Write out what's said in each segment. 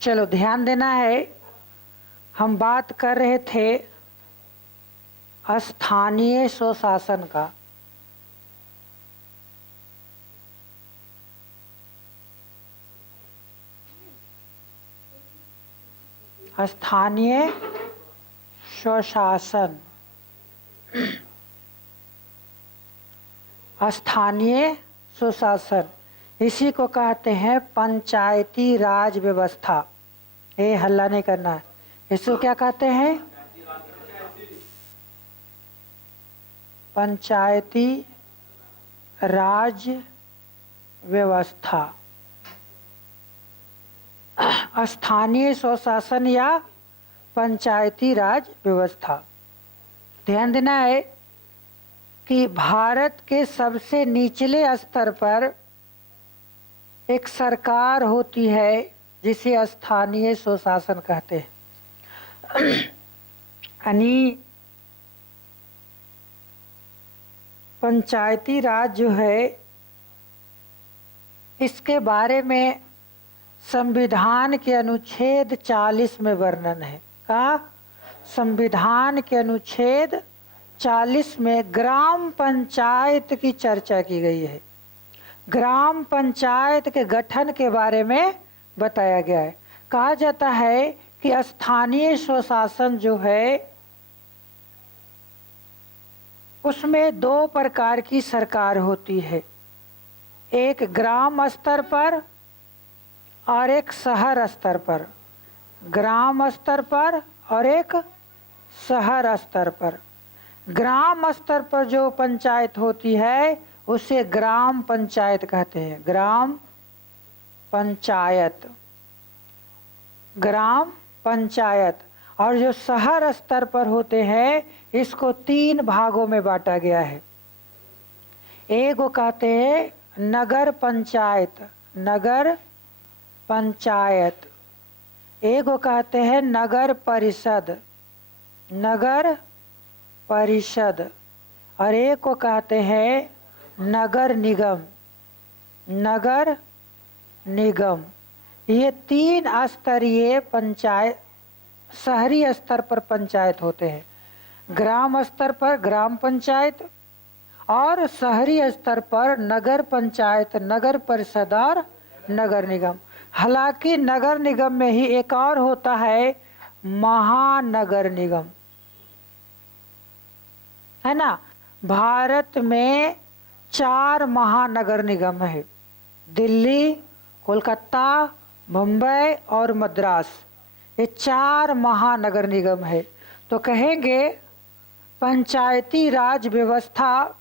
चलो ध्यान देना है। हम बात कर रहे थे स्थानीय स्वशासन का। स्थानीय स्वशासन, स्थानीय सुशासन, इसी को कहते हैं पंचायती राज व्यवस्था। ये हल्ला नहीं करना है। इसको क्या कहते हैं? पंचायती राज व्यवस्था, स्थानीय स्वशासन या पंचायती राज व्यवस्था। ध्यान देना है कि भारत के सबसे निचले स्तर पर एक सरकार होती है जिसे स्थानीय स्वशासन कहते हैं। यानी पंचायती राज जो है, इसके बारे में संविधान के अनुच्छेद 40 में वर्णन है। का संविधान के अनुच्छेद 40 में ग्राम पंचायत की चर्चा की गई है। ग्राम पंचायत के गठन के बारे में बताया गया है। कहा जाता है कि स्थानीय स्वशासन जो है उसमें दो प्रकार की सरकार होती है, एक ग्राम स्तर पर और एक शहर स्तर पर। ग्राम स्तर पर और एक शहर स्तर पर। ग्राम स्तर पर जो पंचायत होती है उसे ग्राम पंचायत कहते हैं। ग्राम पंचायत, ग्राम पंचायत। और जो शहर स्तर पर होते हैं इसको 3 भागों में बांटा गया है। एक को कहते हैं नगर पंचायत, नगर पंचायत। एक को कहते हैं नगर परिषद, नगर परिषद। और एक को कहते हैं नगर निगम, नगर निगम। ये 3 स्तरीय पंचायत, शहरी स्तर पर पंचायत होते हैं। ग्राम स्तर पर ग्राम पंचायत और शहरी स्तर पर नगर पंचायत, नगर परिषद और नगर निगम। हालांकि नगर निगम में ही एक और होता है महानगर निगम, है ना। भारत में 4 महानगर निगम है, दिल्ली, कोलकाता, मुंबई और मद्रास। ये 4 महानगर निगम है। तो कहेंगे पंचायती राज व्यवस्था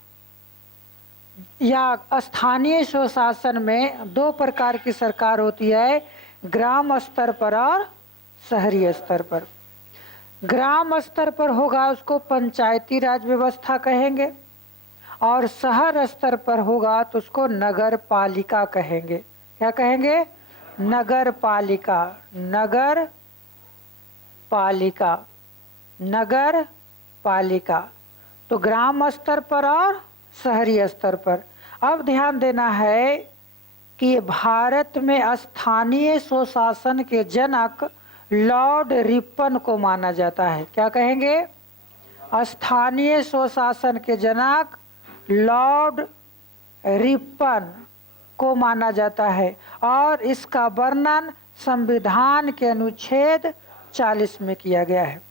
या स्थानीय स्वशासन में 2 प्रकार की सरकार होती है, ग्राम स्तर पर और शहरी स्तर पर। ग्राम स्तर पर होगा उसको पंचायती राज व्यवस्था कहेंगे, और शहर स्तर पर होगा तो उसको नगर पालिका कहेंगे। क्या कहेंगे? नगर पालिका, नगर पालिका, नगर पालिका। तो ग्राम स्तर पर और शहरी स्तर पर। अब ध्यान देना है कि भारत में स्थानीय स्वशासन के जनक लॉर्ड रिपन को माना जाता है। क्या कहेंगे? स्थानीय स्वशासन के जनक लॉर्ड रिपन को माना जाता है, और इसका वर्णन संविधान के अनुच्छेद 40 में किया गया है।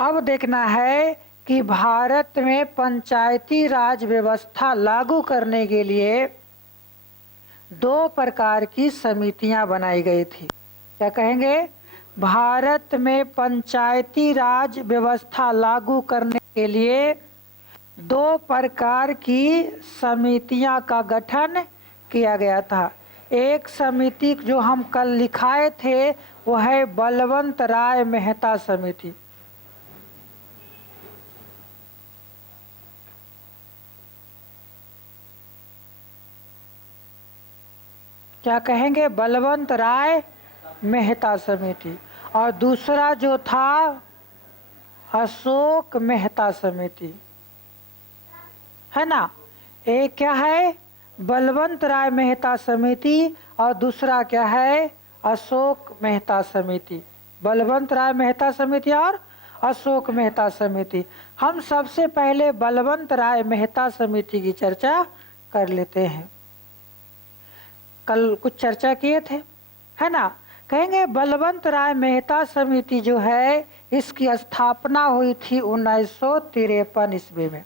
अब देखना है कि भारत में पंचायती राज व्यवस्था लागू करने के लिए 2 प्रकार की समितियां बनाई गई थी। क्या कहेंगे? भारत में पंचायती राज व्यवस्था लागू करने के लिए 2 प्रकार की समितियां का गठन किया गया था। एक समिति जो हम कल लिखाए थे वो है बलवंत राय मेहता समिति। क्या कहेंगे? बलवंत राय मेहता समिति। और दूसरा जो था अशोक मेहता समिति, है ना। एक क्या है? बलवंत राय मेहता समिति, और दूसरा क्या है? अशोक मेहता समिति, बलवंत राय मेहता समिति और अशोक मेहता समिति। हम सबसे पहले बलवंत राय मेहता समिति की चर्चा कर लेते हैं। कल कुछ चर्चा किए थे, है ना। कहेंगे बलवंत राय मेहता समिति जो है, इसकी स्थापना हुई थी 1953 ईस्वी में।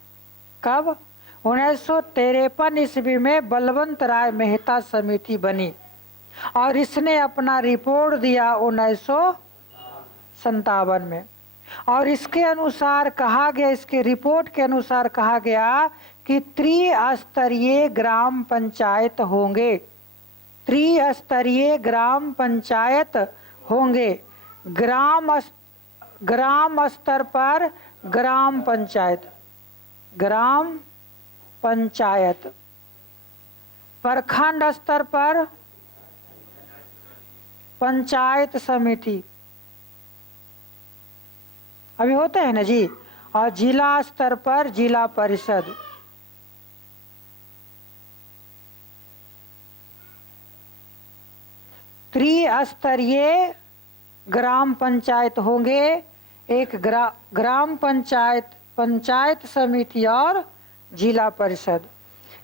कब? 1953 ईस्वी में बलवंत राय मेहता समिति बनी और इसने अपना रिपोर्ट दिया 1957 में। और इसके अनुसार कहा गया, इसके रिपोर्ट के अनुसार कहा गया कि त्रिस्तरीय ग्राम पंचायत होंगे, त्रिस्तरीय ग्राम पंचायत होंगे। ग्राम स्तर पर ग्राम पंचायत, ग्राम पंचायत, प्रखंड स्तर पर पंचायत समिति, अभी होते हैं ना जी, और जिला स्तर पर जिला परिषद। त्रिस्तरीय ग्राम पंचायत होंगे, एक ग्राम पंचायत, पंचायत समिति और जिला परिषद।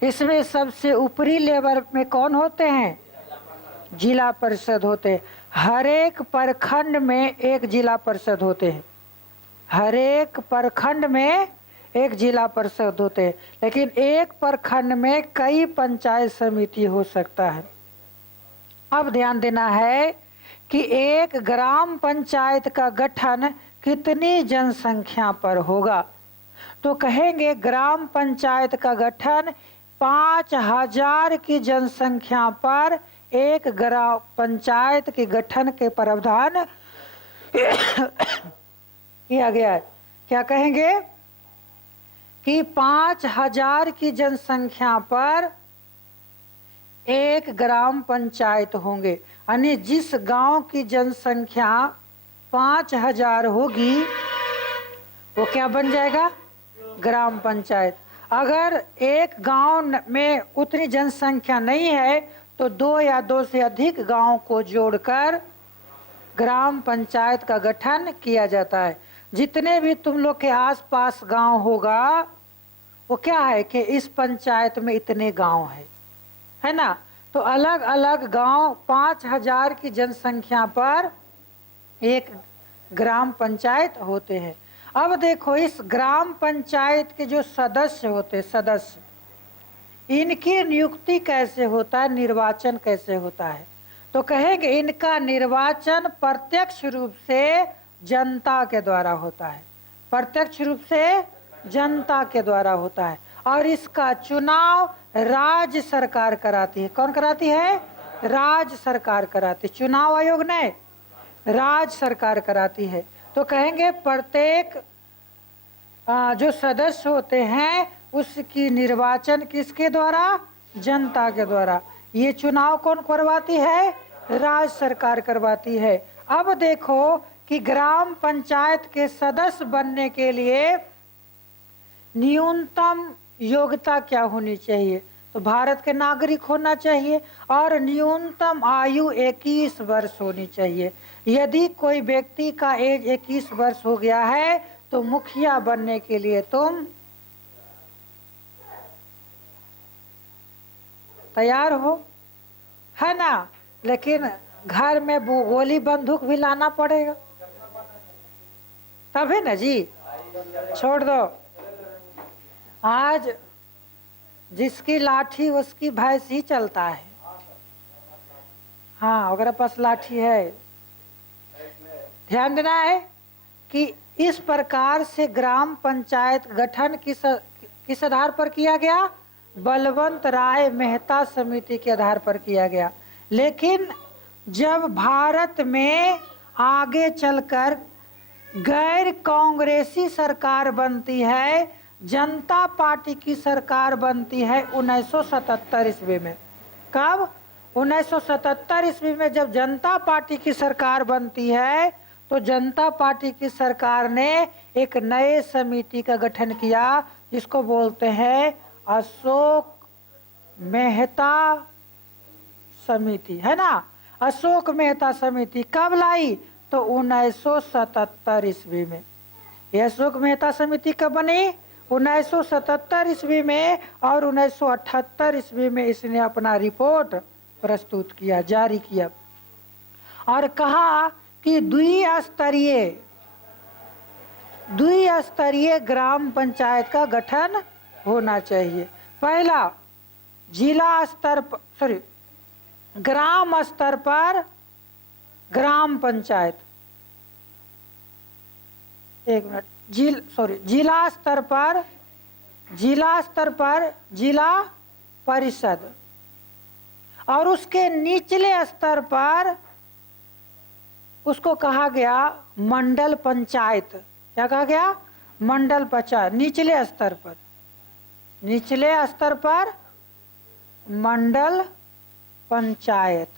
इसमें सबसे ऊपरी लेवल में कौन होते हैं? जिला परिषद होते हैं। हर एक प्रखंड में एक जिला परिषद होते हैं, हर एक प्रखंड में एक जिला परिषद होते हैं, लेकिन एक प्रखंड में कई पंचायत समिति हो सकता है। अब ध्यान देना है कि एक ग्राम पंचायत का गठन कितनी जनसंख्या पर होगा। तो कहेंगे ग्राम पंचायत का गठन 5000 की जनसंख्या पर एक ग्राम पंचायत के गठन के प्रावधान किया गया है। क्या कहेंगे कि 5000 की जनसंख्या पर एक ग्राम पंचायत होंगे, यानी जिस गांव की जनसंख्या 5000 होगी वो क्या बन जाएगा? ग्राम पंचायत। अगर एक गांव में उतनी जनसंख्या नहीं है तो 2 या 2 से अधिक गांव को जोड़कर ग्राम पंचायत का गठन किया जाता है। जितने भी तुम लोग के आसपास गांव होगा वो क्या है कि इस पंचायत में इतने गांव है ना। तो अलग अलग गांव 5000 की जनसंख्या पर एक ग्राम पंचायत होते हैं। अब देखो इस ग्राम पंचायत के जो सदस्य होते, सदस्य, इनकी नियुक्ति कैसे होता है, निर्वाचन कैसे होता है? तो कहेंगे इनका निर्वाचन प्रत्यक्ष रूप से जनता के द्वारा होता है, प्रत्यक्ष रूप से जनता के द्वारा होता है। और इसका चुनाव राज्य सरकार कराती है। कौन कराती है? राज्य सरकार कराती है। चुनाव आयोग नहीं, राज्य सरकार कराती है। तो कहेंगे प्रत्येक जो सदस्य होते हैं उसकी निर्वाचन किसके द्वारा? जनता के द्वारा। ये चुनाव कौन करवाती है? राज्य सरकार करवाती है। अब देखो कि ग्राम पंचायत के सदस्य बनने के लिए न्यूनतम योग्यता क्या होनी चाहिए? तो भारत के नागरिक होना चाहिए और न्यूनतम आयु 21 वर्ष होनी चाहिए। यदि कोई व्यक्ति का एज 21 वर्ष हो गया है तो मुखिया बनने के लिए तुम तैयार हो, है ना। लेकिन घर में गोली बंदूक भी लाना पड़ेगा तब है ना जी। छोड़ दो, आज जिसकी लाठी उसकी भैंस ही चलता है। हाँ, अगर पास लाठी है। ध्यान देना है कि इस प्रकार से ग्राम पंचायत गठन किस आधार पर किया गया? बलवंत राय मेहता समिति के आधार पर किया गया। लेकिन जब भारत में आगे चलकर गैर कांग्रेसी सरकार बनती है, जनता पार्टी की सरकार बनती है 1977 ईस्वी में। कब? 1977 ईस्वी में जब जनता पार्टी की सरकार बनती है तो जनता पार्टी की सरकार ने एक नए समिति का गठन किया जिसको बोलते हैं अशोक मेहता समिति, है ना। अशोक मेहता समिति कब लाई? तो 1977 ईस्वी में। यह अशोक मेहता समिति कब बनी? 1977 ईस्वी में। और 1978 ईस्वी में इसने अपना रिपोर्ट प्रस्तुत किया, जारी किया और कहा कि द्विस्तरीय ग्राम पंचायत का गठन होना चाहिए। पहला जिला स्तर पर, ग्राम स्तर पर ग्राम पंचायत, एक मिनट, जिला स्तर पर जिला परिषद, और उसके निचले स्तर पर उसको कहा गया मंडल पंचायत। क्या कहा गया? मंडल पंचायत। निचले स्तर पर मंडल पंचायत।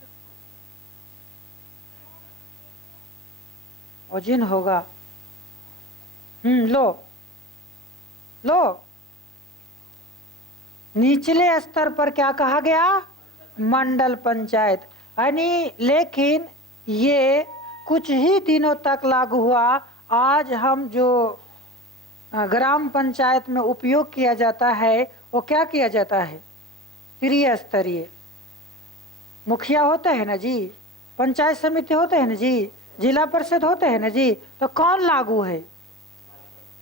ओजिन होगा। लो निचले स्तर पर क्या कहा गया? मंडल पंचायत। यानी लेकिन ये कुछ ही दिनों तक लागू हुआ। आज हम जो ग्राम पंचायत में उपयोग किया जाता है वो क्या किया जाता है? त्रिस्तरीय। मुखिया होते हैं ना जी, पंचायत समिति होते हैं ना जी, जिला परिषद होते हैं ना जी, तो कौन लागू है?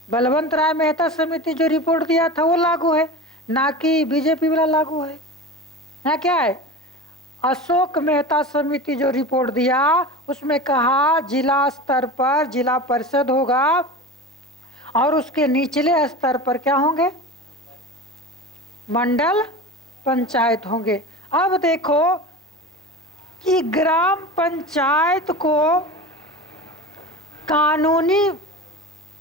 बलवंत राय मेहता समिति जो रिपोर्ट दिया था वो लागू है, ना कि बीजेपी वाला लागू है। ना क्या है? अशोक मेहता समिति जो रिपोर्ट दिया उसमें कहा जिला स्तर पर जिला परिषद होगा और उसके निचले स्तर पर क्या होंगे? मंडल पंचायत होंगे। अब देखो कि ग्राम पंचायत को कानूनी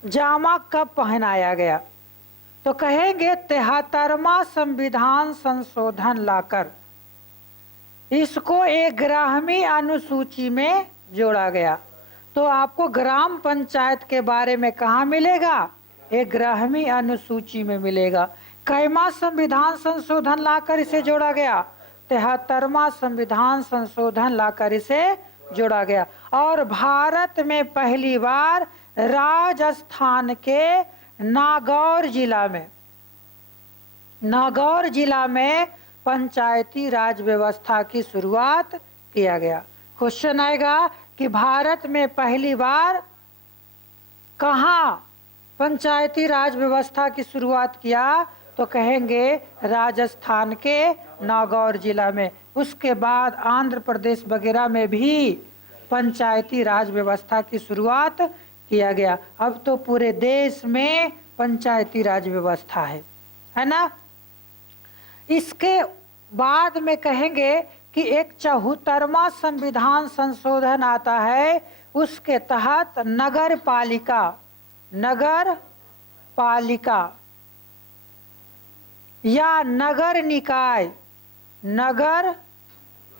जामा कब पहनाया गया? तो कहेंगे 73वां संविधान संशोधन लाकर इसको 11वीं अनुसूची में जोड़ा गया। तो आपको ग्राम पंचायत के बारे में कहाँ मिलेगा? 11वीं अनुसूची में मिलेगा। कैमा संविधान संशोधन लाकर इसे जोड़ा गया? 73वां संविधान संशोधन लाकर इसे जोड़ा गया। और भारत में पहली बार राजस्थान के नागौर जिला में पंचायती राज व्यवस्था की शुरुआत किया गया। क्वेश्चन आएगा कि भारत में पहली बार कहाँ पंचायती राज व्यवस्था की शुरुआत किया? तो कहेंगे राजस्थान के नागौर जिला में। उसके बाद आंध्र प्रदेश वगैरह में भी पंचायती राज व्यवस्था की शुरुआत किया गया। अब तो पूरे देश में पंचायती राज व्यवस्था है ना। इसके बाद में कहेंगे कि एक 74वां संविधान संशोधन आता है, उसके तहत नगर पालिका या नगर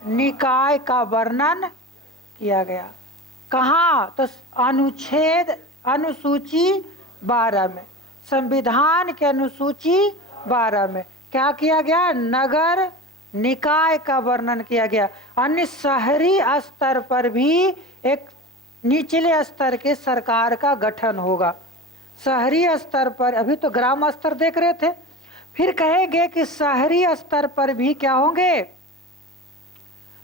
निकाय का वर्णन किया गया। कहाँ? तो अनुसूची 12 में, संविधान के अनुसूची 12 में क्या किया गया? नगर निकाय का वर्णन किया गया। अन्य शहरी स्तर पर भी एक निचले स्तर के सरकार का गठन होगा। शहरी स्तर पर, अभी तो ग्राम स्तर देख रहे थे, फिर कहेंगे कि शहरी स्तर पर भी क्या होंगे?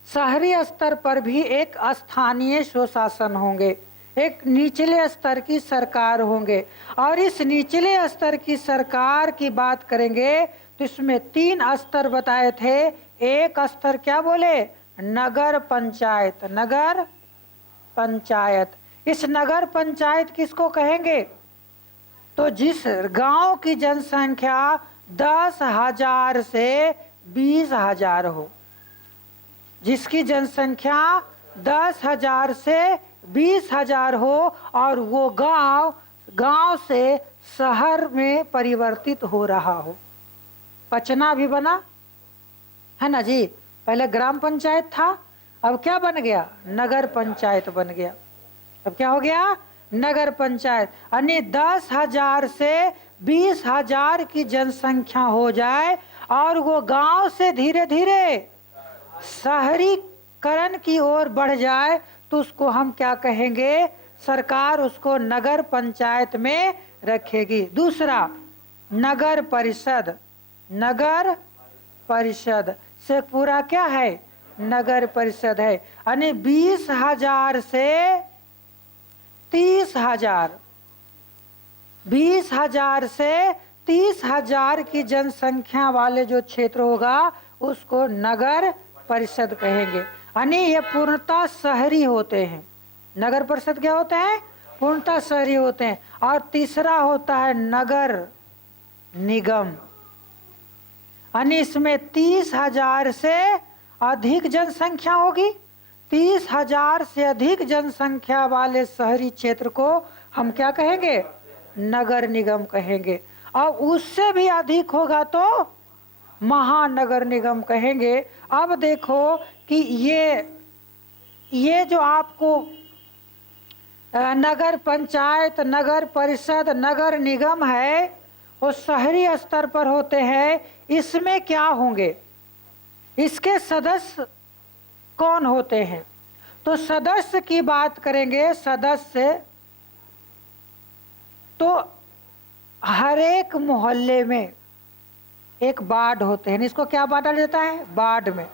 शहरी स्तर पर भी एक स्थानीय स्वशासन होंगे, एक निचले स्तर की सरकार होंगे। और इस निचले स्तर की सरकार की बात करेंगे तो इसमें 3 स्तर बताए थे। एक स्तर क्या बोले? नगर पंचायत। इस नगर पंचायत किसको कहेंगे? तो जिस गांव की जनसंख्या 10,000 से 20,000 हो, जिसकी जनसंख्या 10,000 से 20,000 हो और वो गांव से शहर में परिवर्तित हो रहा हो। पचना भी बना है ना जी। पहले ग्राम पंचायत था, अब क्या बन गया? नगर पंचायत बन गया। अब क्या हो गया? नगर पंचायत। यानी 10,000 से 20,000 की जनसंख्या हो जाए और वो गांव से धीरे धीरे शहरी करण की ओर बढ़ जाए तो उसको हम क्या कहेंगे? सरकार उसको नगर पंचायत में रखेगी। दूसरा, नगर परिषद। नगर परिषद से पूरा क्या है? नगर परिषद है। यानी 20,000 से 30,000, 20,000 से 30,000 की जनसंख्या वाले जो क्षेत्र होगा उसको नगर परिषद कहेंगे। यानी ये पूर्णतः शहरी होते हैं। नगर परिषद क्या होते हैं? पूर्णतः शहरी होते हैं। और तीसरा होता है नगर निगम। यानी इसमें 30,000 से अधिक जनसंख्या होगी। 30,000 से अधिक जनसंख्या वाले शहरी क्षेत्र को हम क्या कहेंगे? नगर निगम कहेंगे। और उससे भी अधिक होगा तो महानगर निगम कहेंगे। अब देखो कि ये जो आपको नगर पंचायत, नगर परिषद, नगर निगम है वो शहरी स्तर पर होते हैं। इसमें क्या होंगे? इसके सदस्य कौन होते हैं? तो सदस्य की बात करेंगे। सदस्य तो हर एक मोहल्ले में एक वार्ड होते हैं। इसको क्या बांटा जाता है? वार्ड में।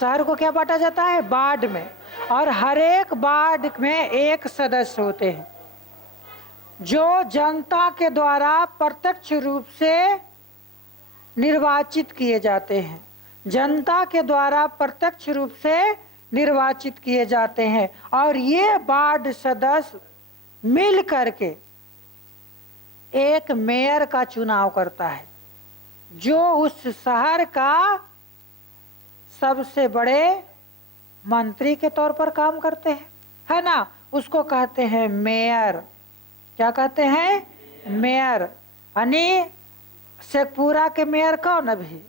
शहर को क्या बांटा जाता है? वार्ड में। और हर एक वार्ड में एक सदस्य होते हैं जो जनता के द्वारा प्रत्यक्ष रूप से निर्वाचित किए जाते हैं। जनता के द्वारा प्रत्यक्ष रूप से निर्वाचित किए जाते हैं। और ये वार्ड सदस्य मिल करके एक मेयर का चुनाव करता है जो उस शहर का सबसे बड़े मंत्री के तौर पर काम करते हैं, है ना? उसको कहते हैं मेयर। क्या कहते हैं? मेयर। यानी शेखपुरा के मेयर कौन? अभी